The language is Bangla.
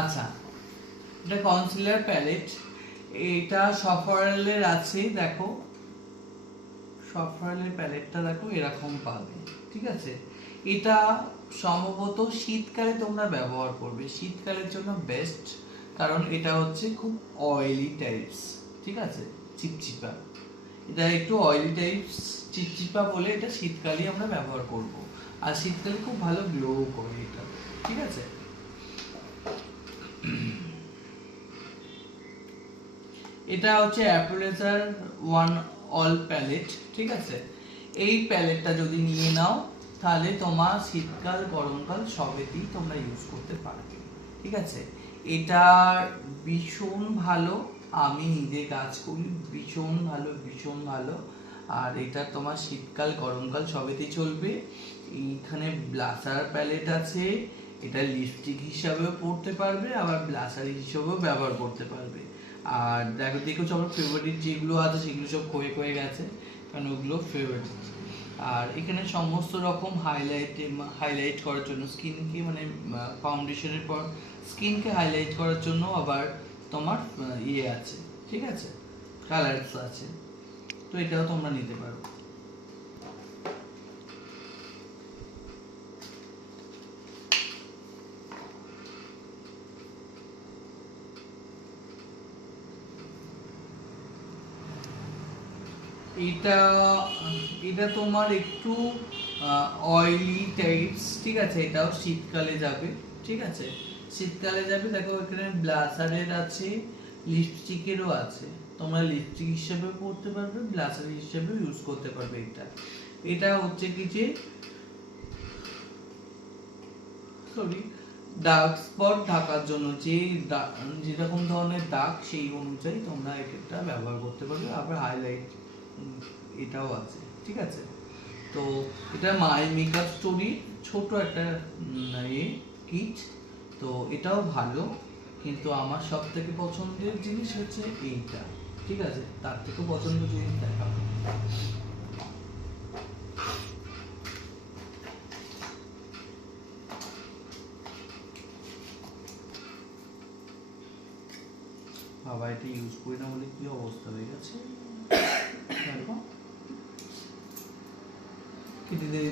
আচ্ছা, এটা কনসিলার প্যালেট, এটা সফরেলের আছে, দেখো সফরেলের প্যালেটটা দেখো এরকম পাবে, ঠিক আছে। এটা সম্ভবত শীতকালে তোমরা ব্যবহার করবে, শীতকালের জন্য বেস্ট, কারণ এটা হচ্ছে খুব অয়েলি টাইপস, ঠিক আছে, চিপচিপা, এটা একটু অয়েলি টাইপস চিপচিপা বলে এটা শীতকালে আমরা ব্যবহার করব, আর শীতকালে খুব ভালো গ্লো করে এটা, ঠিক আছে। এটা হচ্ছে অ্যাপোলেজার ওয়ান অল প্যালেট, ঠিক আছে। এই প্যালেটটা যদি নিয়ে নাও তাহলে তোমার শীতকাল গরমকাল সবেতেই তোমরা ইউজ করতে পারবে, ঠিক আছে। এটা ভীষণ ভালো, আমি নিজে কাজ করি, ভীষণ ভালো ভীষণ ভালো। আর এটা তোমার শীতকাল গরমকাল সবেতেই চলবে। এইখানে ব্লাসার প্যালেট আছে, এটা লিপস্টিক হিসাবেও পড়তে পারবে, আবার ব্লাসার হিসাবেও ব্যবহার করতে পারবে। আর দেখো দেখেছো আমার ফেভারিট যেগুলো আছে সেগুলো সব ক্ষয়ে গেছে, কারণ ওগুলো ফেভারিট। আর এখানে সমস্ত রকম হাইলাইট করার জন্য স্কিনকে, মানে ফাউন্ডেশনের পর স্কিনকে হাইলাইট করার জন্য আবার তোমার ইয়ে আছে, ঠিক আছে, কালারস আছে, তো এটাও তোমরা নিতে পারো। এটা এটা তোমার একটু অয়েলি টাইপস, ঠিক আছে, এটাও শীতকালে যাবে, ঠিক আছে, শীতকালে যাবে। দেখো এখানে ব্লাসারের আছে, লিপস্টিকেরও আছে, তোমরা লিপস্টিক হিসেবে পরতে পারবে, ব্লাসার হিসেবে ইউজ করতে পারবে। এটা এটা হচ্ছে কি যে সরি ডার্ক স্পট ঢাকার জন্য, যে যেরকম ধরনের দাগ সেই অনুযায়ী তোমরা এটা ব্যবহার করতে পারবে। আবার হাইলাইট এটাও আছে, ঠিক আছে। তো এটা মাই মেকআপ স্টোরি ছোট একটা কিট, তো এটাও ভালো, কিন্তু আমার সব থেকে পছন্দের জিনিস হচ্ছে এইটা, ঠিক আছে, তার থেকে পছন্দের জিনিস দেখাবো। বাবা এটা ইউজ করি না বলে কি অবস্থা হয়ে গেছে, দেখো কেটে দিয়ে